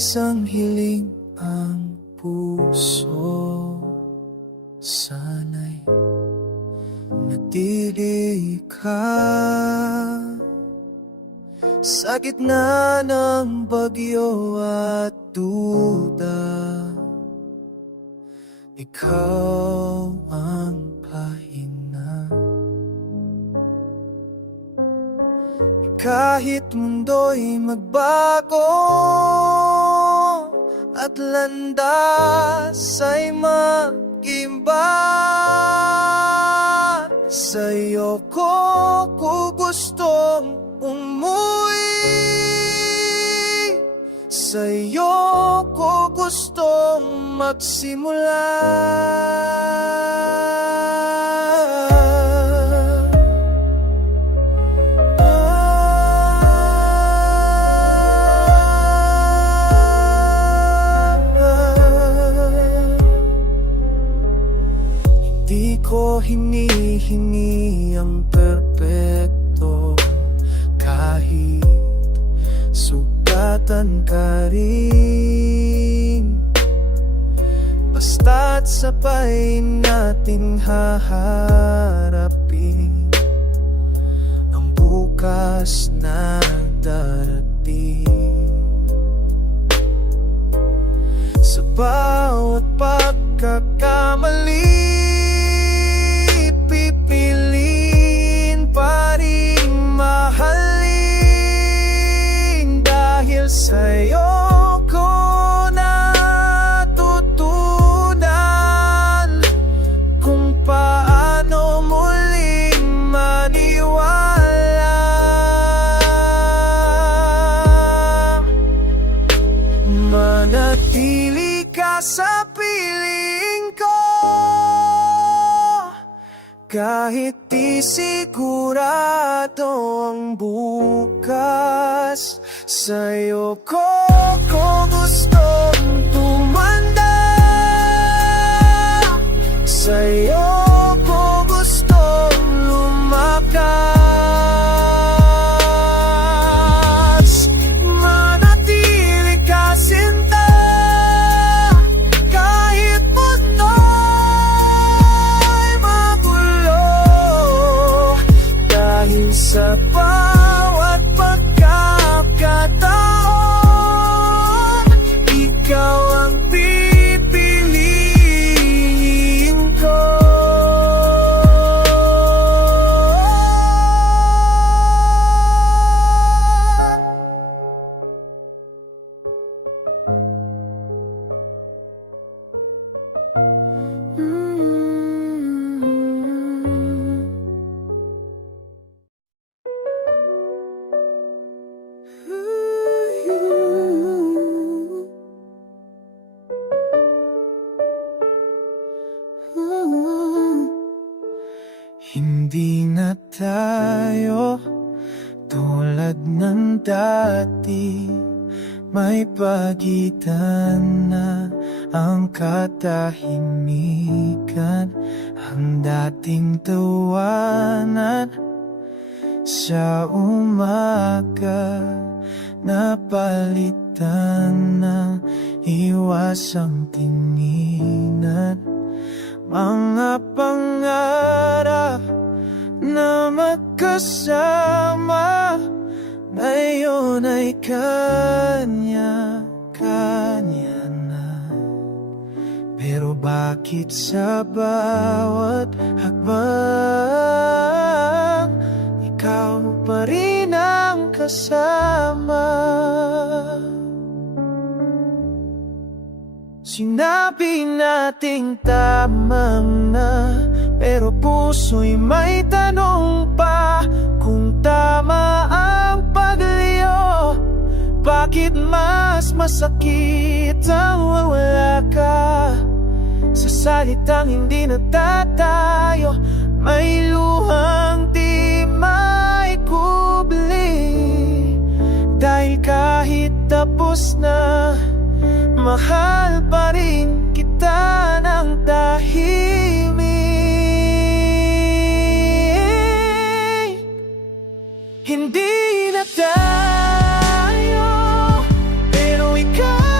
isang hiling ang puso, sana'y matili ka sa gitna ng bagyo at duda. Ikaw ang pahina. Kahit mundo'y magbago at landas ay mag-iba, sa'yo ko gustong umuwi, sa'yo ko gustong magsimula. Di ko hinihingi ang perpekto, kahit sugatan ka rin. Basta't sabay natin haharapin ang bukas na darating. Sa bawat pagkakamali, pipiliin pa rin mahalin, dahil sa'yo ko natutunan kung paano muling maniwala. Manatili ka sa piling ko, kahit di sigurado ang bukas. Sa'yo ko gustong tumanda, sa'yo ko gustong lumakas. Manatili ka sinta, kahit mundo'y magulo, dahil sa bawat pagkakataon, ikaw ang pipiliin ko. Hindi na tayo tulad ng dati, may pagitan na ang katahimikan. Ang dating tawanan sa umaga, napalitan ng iwasang tinginan. Mga pangarap na magkasama, ngayon ay kanya-kanya na. Pero bakit sa bawat hakbang, ikaw pa rin ang kasama? Sinabi nating tamang na, pero puso'y may tanong pa kung tama ang pagliyo. Bakit mas masakit ang wala ka? Sa salitang hindi natatayo, may luhang di maikubli. Dahil kahit tapos na, mahal pa rin kita ng tahimik. Hindi na tayo, pero ikaw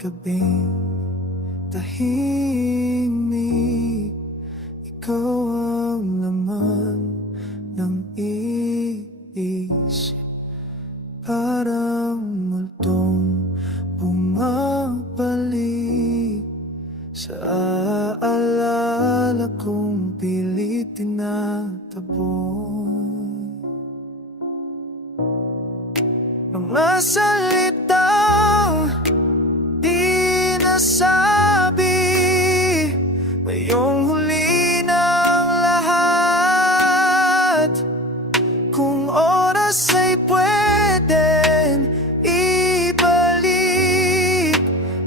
gabing tahimik, ikaw ang laman ng iisip. Parang multong bumabalik sa aalala kong pilit tinataboy. Mga salitang di nasabi, ngayong huli ng lahat. Kung oras ay pwedeng ibalik,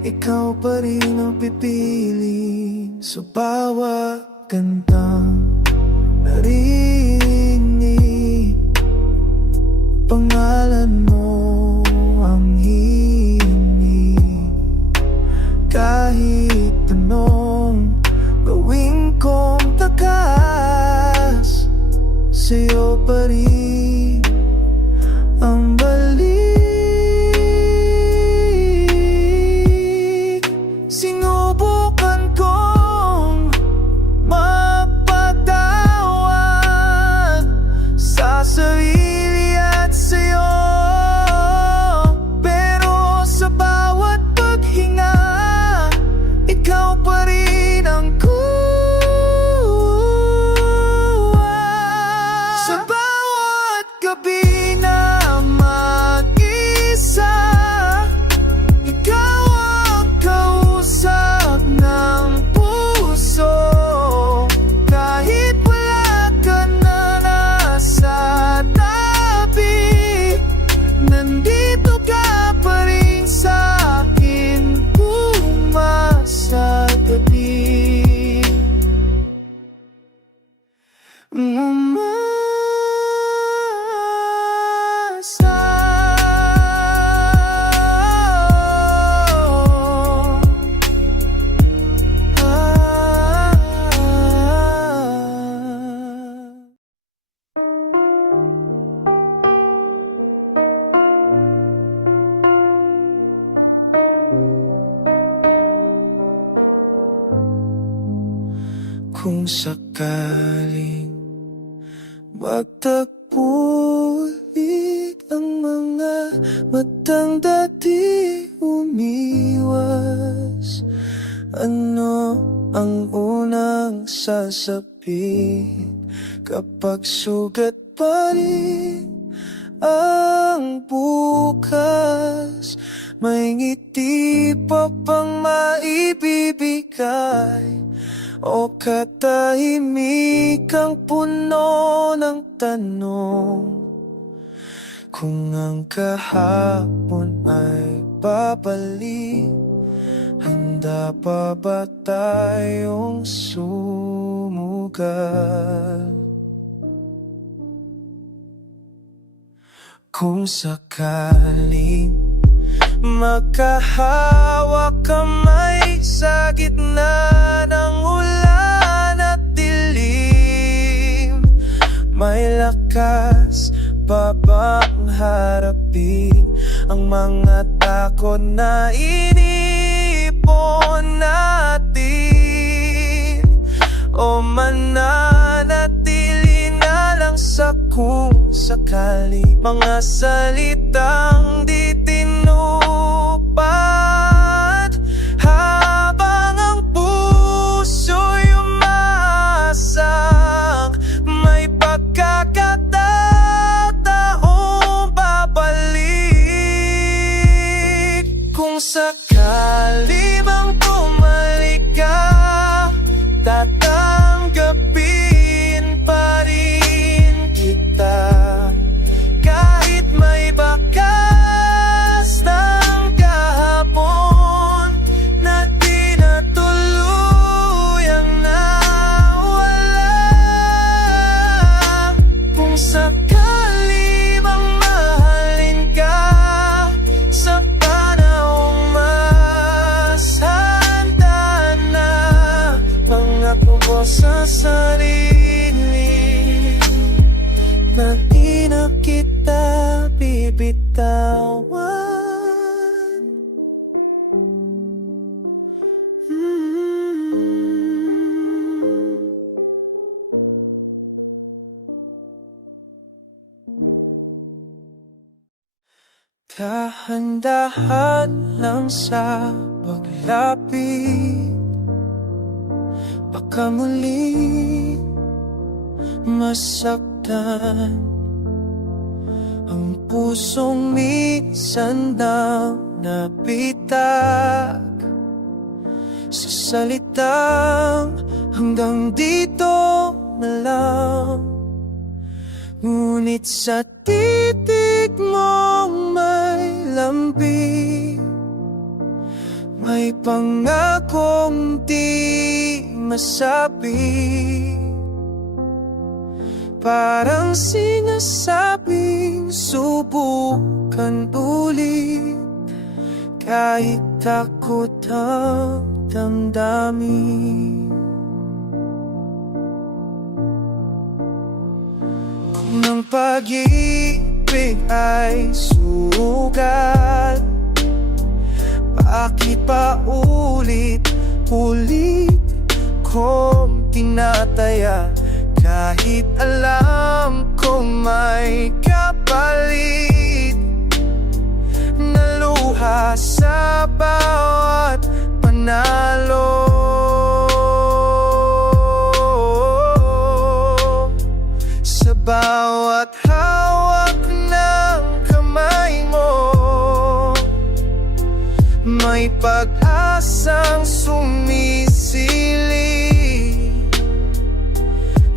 ikaw pa rin ang pipili sa bawat kantang narinig. Pangalan mo ang hinig, kahit anong gawin kong takas, sa'yo pa rin ang balik. Sinubukan kong mapatawad sa sarili at sa'yo, pero sa bawat paghinga, ikaw pa rin ang kuha. Sa bawat gabi na mag-isa, ikaw ang kausap ng puso. Kahit wala ka na nasa tabi, nandito ka pa rin sa akin, pumasagot. Kung sakaling magtagpo ulit ang mga matang dati umiwas, ano ang unang sasabihin kapag sugat pa rin ang bukas? May ngiti pa bang maibibigay, o katahimikang puno ng tanong? Kung ang kahapon ay babalik, handa pa ba tayong sumugal? Kung sakaling magkahawak kamay sa gitna ng ulan at dilim, may lakas pa bang harapin ang mga takot na inipon natin? O mananatili na lang sa kung sakali mga salitang di tinupad, habang ang puso'y umaasang may pagkakataong babalik. Kung sakali bang bumalik ka, tatanggapin pa rin kita kahit may bakas. Dahan-dahan lang sa paglapit, baka muli masaktan ang pusong minsan na napitak sa salitang hanggang dito na lang. Ngunit sa titig mong may lambing, may pangakong di masabi. Parang sinasabing subukan ulit, kahit takot ang damdamin. Kung ang pag-ibig ay sugat, bakit pa ulit-ulit kong tinataya, kahit alam kong may kapalit na luha sa bawat panalo. Sa bawat hawak ng kamay mo, may pag-asang sumisilip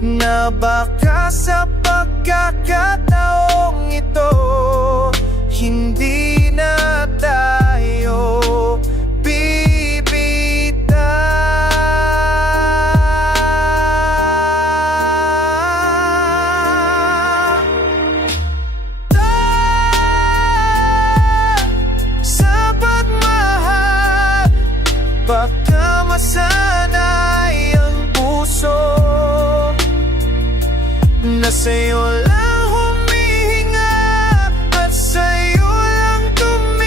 na baka sa pagkakataong ito hindi na tayo baka masanay ang puso na sa'yo lang humihinga at sa'yo lang tumitibok.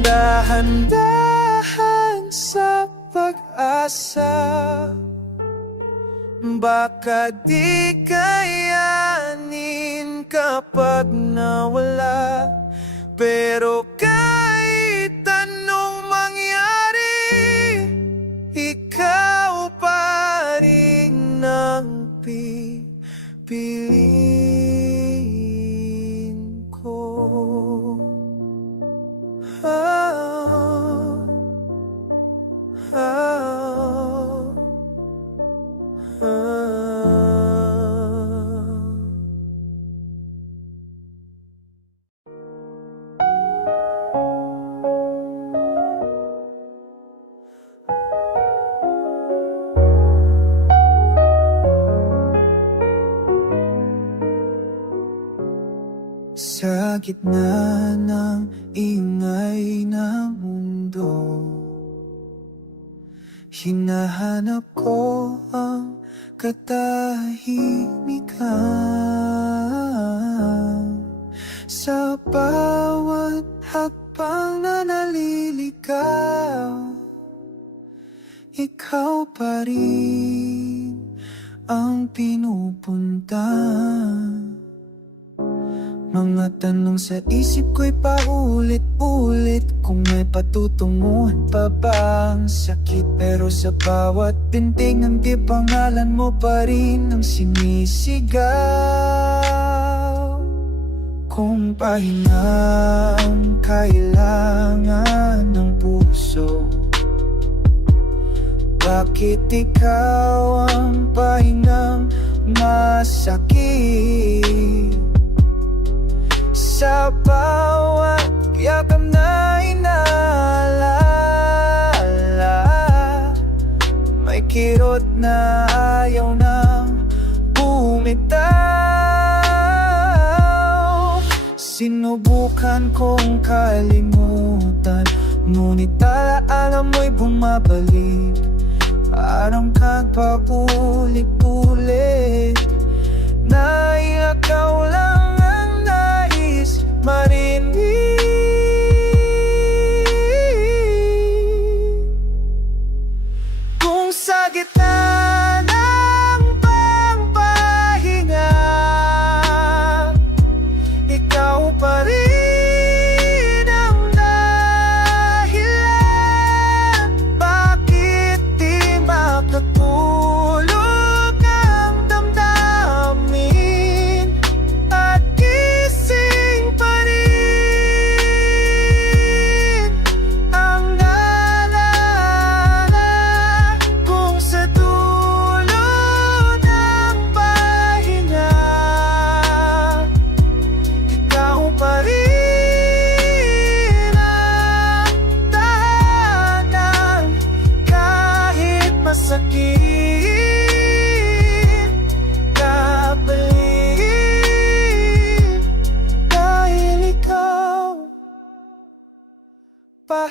Dahan-dahan sa pag-asa, baka di kayanin kapag nawala. Pero kahit anong mangyari, ikaw pa rin ang pipiliin ko. Sa gitna ng ingay ng mundo, hinahanap ko ang katahimikan. Sa bawat hakbang na naliligaw, ikaw pa rin ang pinupunta. Mga tanong sa isip ko'y paulit-ulit, kung may patutunguhan pa ba ang sakit. Pero sa bawat pintig ng di pangalan mo pa rin ang sinisigaw. Kung pahinga ang kailangan ng puso, bakit ikaw ang pahingang masakit? Sa bawat yakap na inaalala, may kirot na ayaw nang bumitaw. Sinubukan kong kalimutan, ngunit alaala mo'y bumabalik. Parang kagpaulit-ulit na ikaw lang ang nais marinig. Kung sa gitna ng pa